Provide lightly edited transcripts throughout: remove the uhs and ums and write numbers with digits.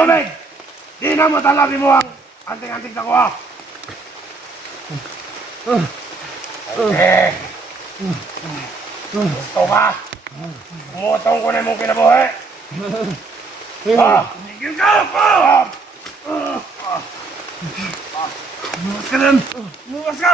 tubig! Di na matalabi mo ang anting-anting na kuha. Okay. Gusto ka? Umutong ko na mong kinabuhi. Higil ka pa! Bukas ka din! Bukas ka!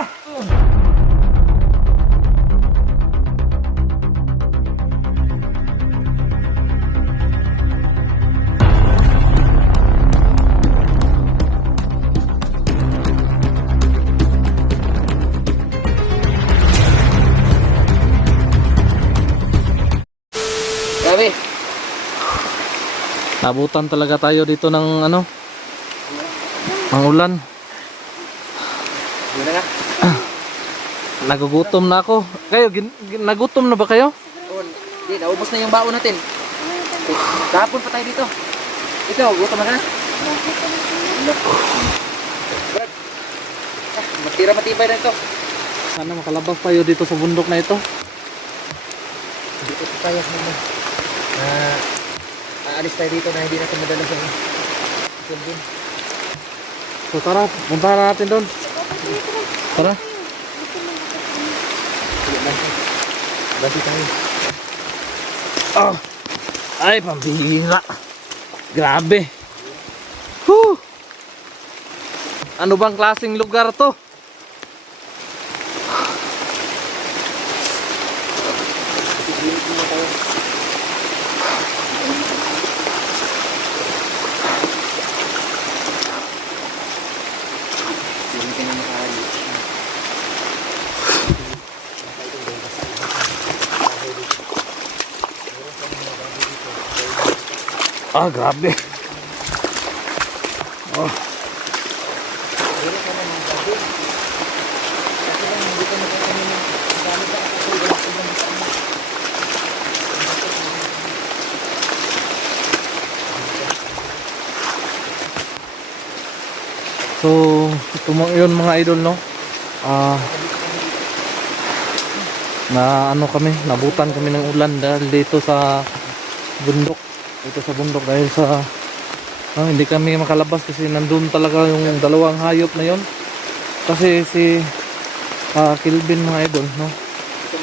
Grabe. Nabutan talaga tayo dito ng ano, ang ulan. Yun na nga. Nagugutom na ako. Kayo, nagutom na ba kayo? Hindi, naubos na yung baon natin. Kahapon pa tayo dito. Ikaw, gutom na ka? Brad, matira matibay na ito. Sana makalabas tayo dito sa bundok na ito. Dito tayo sa mga aalis tayo dito na hindi natin madala sa Kelvin. So tara, puntahan na natin doon. Tara. Bati tayo. Ay, pambihira. Grabe. Whew. Ano bang klaseng lugar to? Grabe. So, ito yun mga idol, no? Na ano kami, nabutan kami ng ulan dahil dito sa bundok. Dito sa bundok dahil sa hindi kami makalabas kasi nandun talaga yung dalawang hayop na yon. Kasi si Kelvin mga idol, no?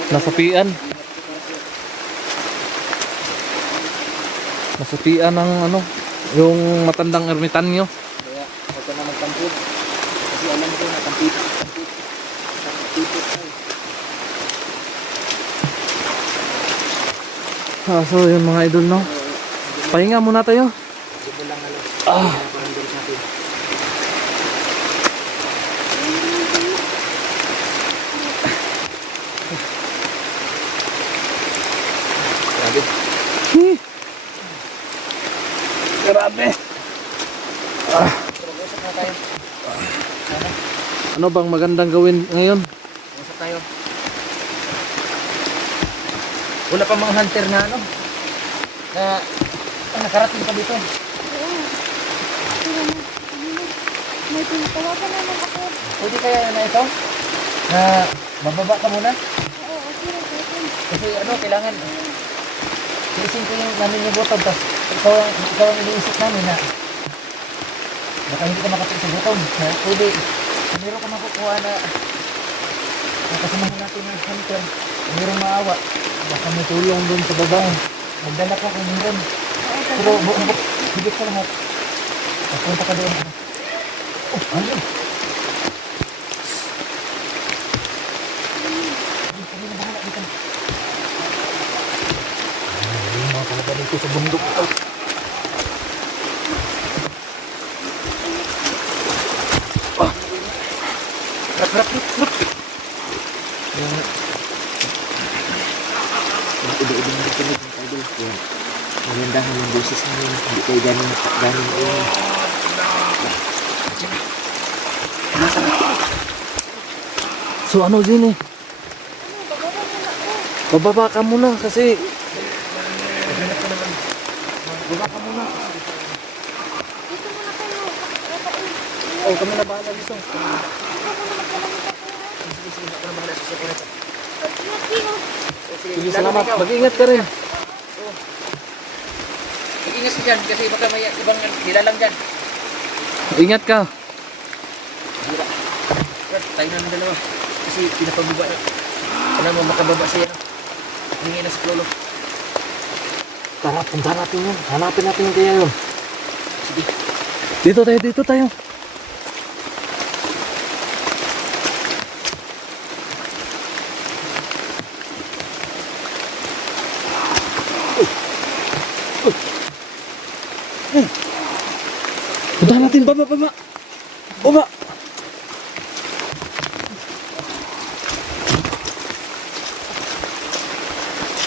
Nasapian. Nasapian ng ano, yung matandang ermitanyo. Kaya, huwag ka na magtampot. Kasi alam ko na tampit. So yun mga idol, no? Pahinga muna tayo. Grabe. Ano bang magandang gawin ngayon? Usap tayo. Wala pa mga hunter na ano na nakarating pa dito. May tinatawagan naman ako. Pwede kaya na ito? Na bababa ka muna? Oo, okay. Kasi ano, kailangan silisin ko yung namin yung bottom. Tapos ikaw ang iniisip namin na baka hindi ka makatik sa bottom. Pwede, meron ka makukuha na kasamahan natin yung hunter. Mayroong maawa. Baka may tulong dun sa baba. Magdala ka kung meron. Pero higit sa lahat. Punta ka doon. Ano? Kami na bahala dito. Ay, mga talaga dito sa bundok. Rap. Iba-iba na rin kami ng idol. Yan. Magandahan yung boses namin. Hindi kayo ganin So ano din eh? Bababa ka muna kasi Baba ka muna. Dito muna kayo. Oh, kami na bahala dito. sige, salamat. Mag-ingat ka rin. Mag-ingat ka dyan kasi baka may ibang nilalang dyan. Ingat ka. Bira. Brad, tayo na ng dalawa. Kasi pinapababa na. Alam mo, makababa siya. Hingi na sa lolo. Tara, punta natin yun. Hanapin natin yung kaya yun. Sige. Dito tayo. Punta natin, baba. Baba.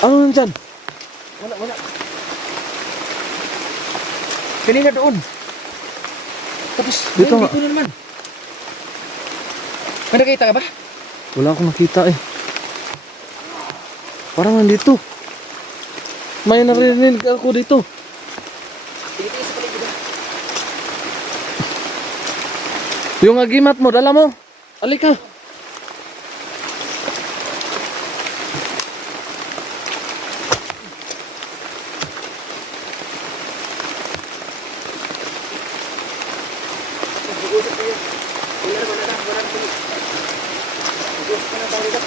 Ano nandyan? Wala. Kanina doon. Tapos, Dito nga. dito na naman. May nakita ka ba? Wala akong nakita eh. Parang nandito. May narinig ako dito. Tingin sa paligid na. Yung agimat mo, dala mo. Alika. Mag-uusap kayo. Wala naman na. Wala naman. Mag-uusap ka na tayo dito.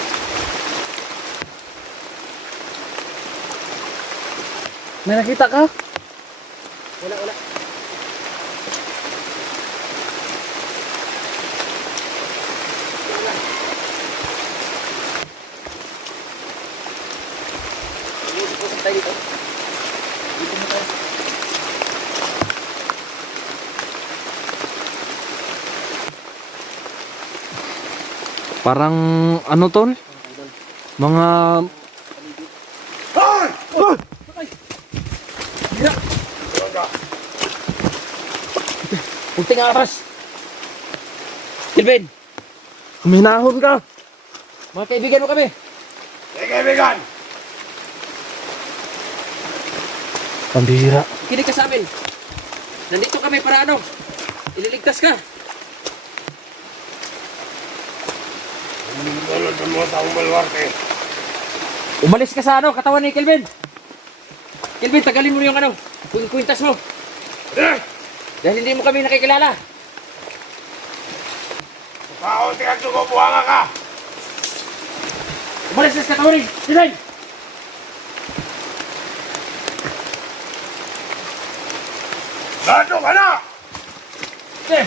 May nakita ka? Wala. Mag-uusap tayo dito. Dito na tayo. Parang ano tol? Mga Mira! Punti nga aras! Kilvin! huminahon ka. Mga kaibigan mo kami! Sige, kaibigan. Pambihira. Kinig ka sa amin! Nandito kami para ano? Ililigtas ka! Tulad mo sa Umbalwarte. Umalis ka sa ano, katawan ni Kelvin! Kelvin, tagalin mo yung ano, kwintas mo! Dahil hindi mo kami nakikilala! Kaunti ang sumubuhanga ka. Umalis ka sa katawan ni Kelvin! Gado ka na. Eh!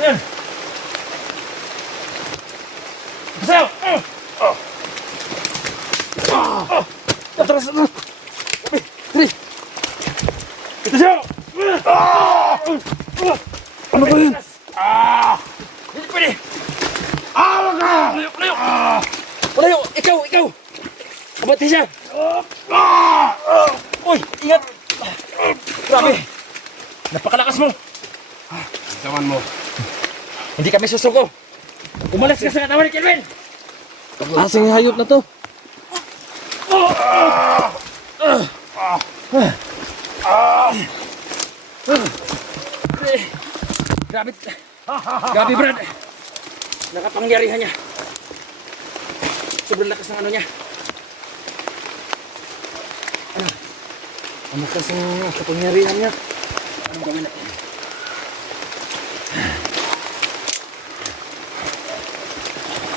Ayan! Basayo! Atras na. Ito siya! Ano ba yun? Hindi pwede! Awa ka. Malayo! Ikaw! Abati siya! Uy! Ingat! Grabe! Napakalakas mo! Taman mo. Hindi kami susuko! Umalis ka sa katawan ni Kelvin! Klaseng hayop na to. Grabe! Grabe, Brad! Nakapangyarihan niya! Sobrang lakas ng ano niya! Ano kasing kapangyarihan niya? Anong gawin natin?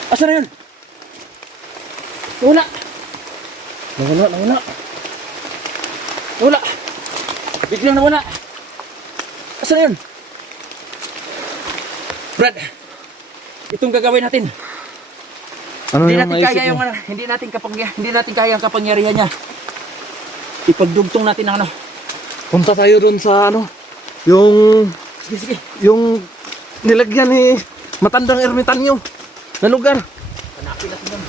Asa na yun? Wala! Wala! Biglang nawala! Asa na yun? Brad! Itong gagawin natin. Ano Hindi yung natin naisip kaya mo? yung ano, hindi natin kaya ang kapangyarihan niya. Ipagdugtong natin ang ano. Punta tayo dun sa ano, yung Sige. yung nilagyan ni matandang ermitanyo na lugar. Hanapin natin yun.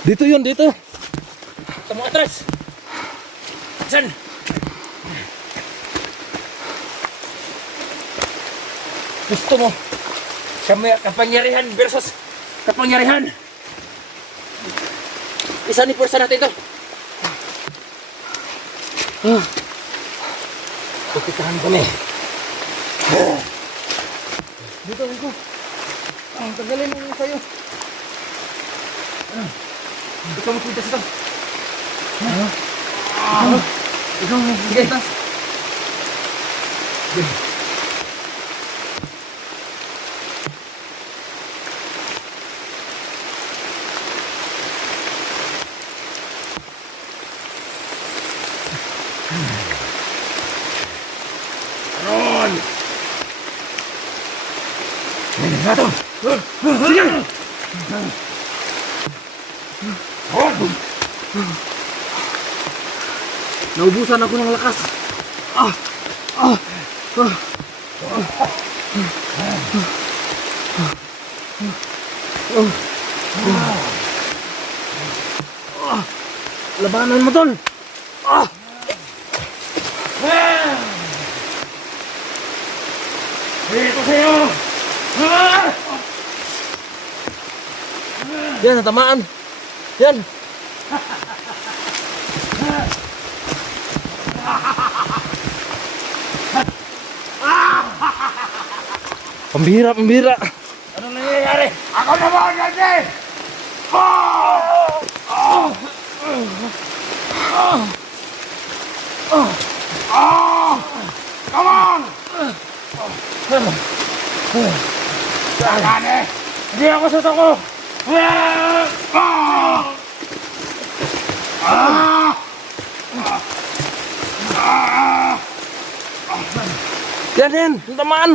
Dito yun, dito. Ito mga atras. Saan? Gusto mo kapangyarihan versus kapangyarihan. Isa ni pursa natin to. Pupitahan kami. Dito, dito. Ang tagalin mo sa'yo. Ikaw magpunta sa ito. Ikaw mo. Sige, tas. Aron! Gato! Sige! Naubusan ako ng lakas. Labanan mo, tol. Dito sa'yo! Yan, natamaan. Yan. Pambira, pambira. Ano nangyayari? Ako naman kasi! Come on! Sakane! Hindi ako susuko! Yan, yan. Natamaan.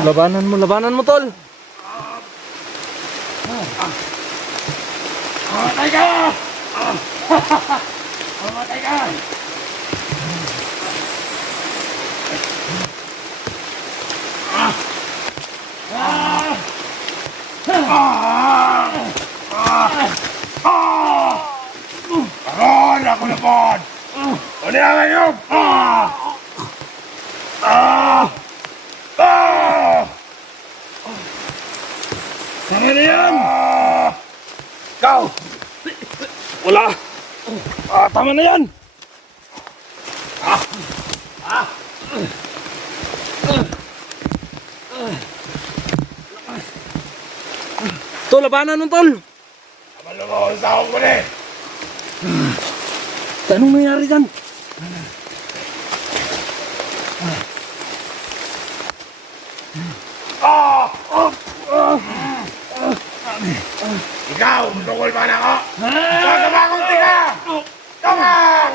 Labanan mo, tol. Mamatay ka! Mamatay ka! Aron! Ako na po! Ano na ngayon? Tama na yan! Ikaw! Wala. Tama na yan! Tol, labanan mo, tol. Malungon sa akong muli! Anong nangyari dyan? Ikaw! Tungkol ba na ako? Kakabakong tika! Come on!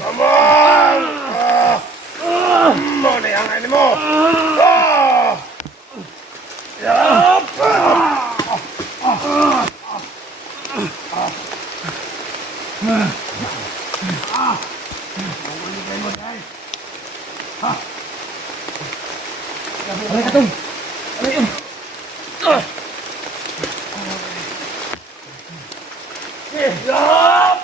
Come on! Mo na yung ano mo! Yup! Ano ka, tol? Ano yun? Yup!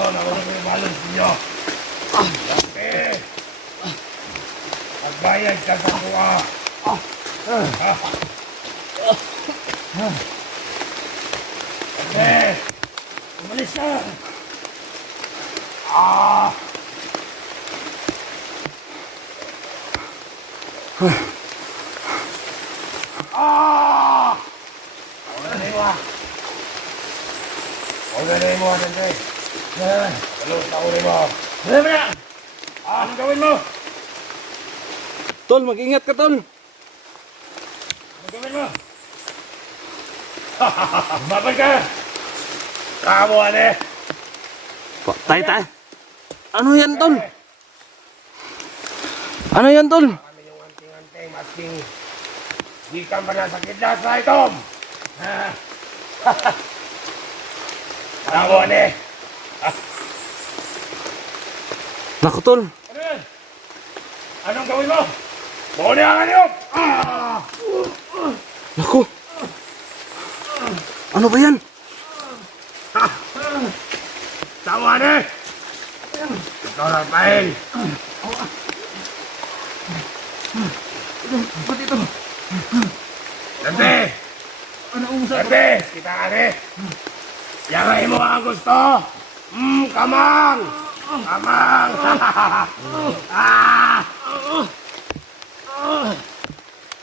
Ano na yung balance ninyo? Okay. Magbayad ka sa kuha. Okay. Umalis ka. Huwag mo, Sante. Salud, takunin mo. Dali mo na! Anong gawin mo? Tol, mag-ingat ka, tol. Anong gawin mo? Mapan ka! Kamuhan eh! Tay, tay. Ano yan, tol? Ano yan, tol? Kami yung anting-anting, masking. Di ka ba nasakit na sa itom? Kamuhan eh! Naku, tol. Ano yan? Anong gawin mo? Muna ang anyok! Naku. Ano ba yan? Tawa ni! Ikaw Rafael! Ba't ito? Dante! Ano ang usa? Dante! Kita ka ni! Yangay mo ang gusto! Kamang! Kamang! Ah!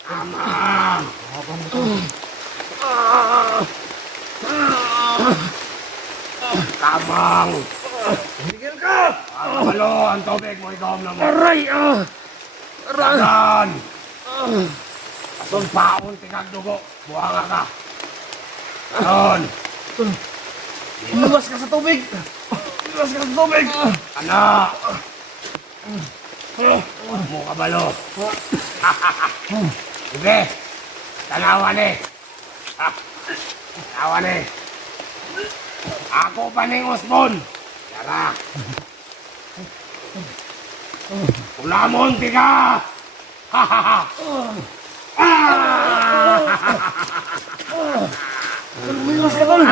Kamang! Kamang! Tigil ka! Malo ang tubig mo, igom na mo. Aray! Dagan! Ason paon, tingag dugo. Buhanga ka. Anon! Luwas ka sa tubig! Luwas ka sa tubig! Ano? Mo ka balo. Sige. Tanawan eh. Tanawan eh. Ako pa ning Osbon. Yara. Ulamon tiga. Luwas ka tol!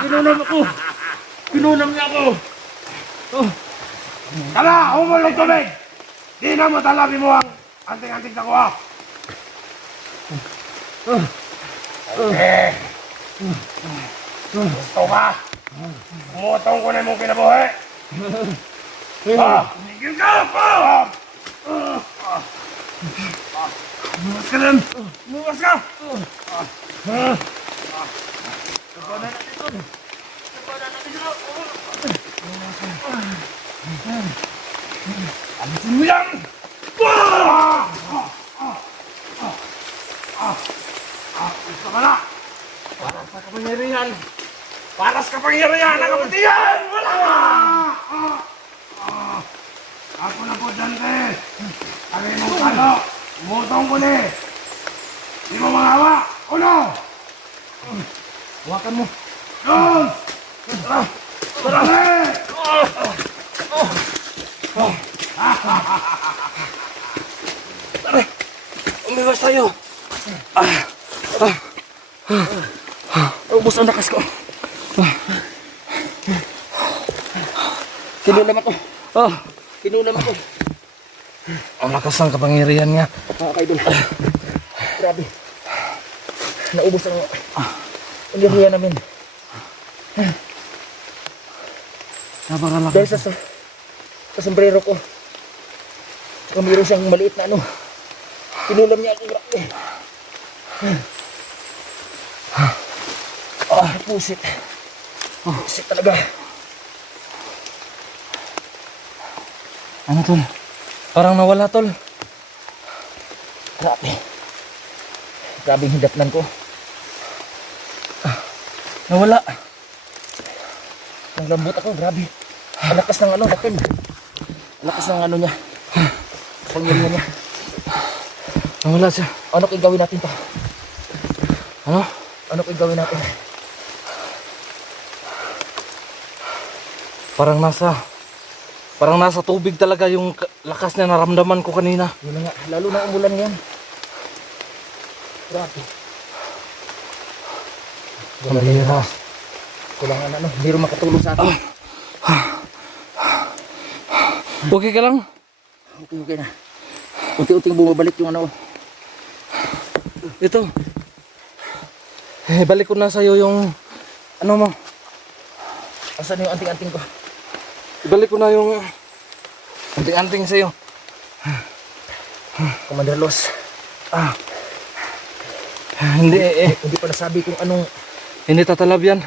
Kinunam ako! Kinunam niya ako! Tala, humulog tubig. Di na mo talabi mo ang anting-anting nakuha. Okay. Gusto ka? Umutong ko na mong kinabuhi. Tigil ka! Luwas ka lang! Luwas ka! Alisin mo yan! Gusto ka na? Paras sa kapangyarihan! Paras kapangyarihan ng kapatigan! Wala! Ako na po, Dante! Kami mong kano! Umutong ko ni! Di mo mangawa! Uno! Hawakan mo! Dos! Dali! Umiwas tayo! Ubus ang lakas ko! Kinulam ako. Ah! Kinulam ako. Ang lakas ng kapangyarihan niya! Mga kaidol. Grabe. Naubos ang enerhiya namin. Napakalakas! Dahil sa sombrero ko. Saka mayroon siyang maliit na ano. Kinulam niya ako. Grabe. Pusit. Pusit talaga. Ano tol? Parang nawala tol. Grabe. Grabe yung hindapnan ko. Nawala. Ang lambot ako, grabe. Ang lakas ng ano, lakin. Ang lakas ng ano niya. Pangyarihan niya. Nawala siya. Ano kaya gawin natin to? Ano? Ano kaya gawin natin? Parang nasa tubig talaga yung lakas niya naramdaman ko kanina. Yun na nga, lalo na umulan ngayon. Grabe. Kamera. Kailangan ano, hindi rin makatulong sa atin. Okay ka lang? Okay na. Unti-unting bumabalik yung ano. Ito. Balik ko na sa'yo yung ano mo. Asan yung anting-anting ko? Ibalik ko na yung anting-anting sa'yo. Commander Los. Hindi Hindi pa nasabi kung anong hindi tatalab yan.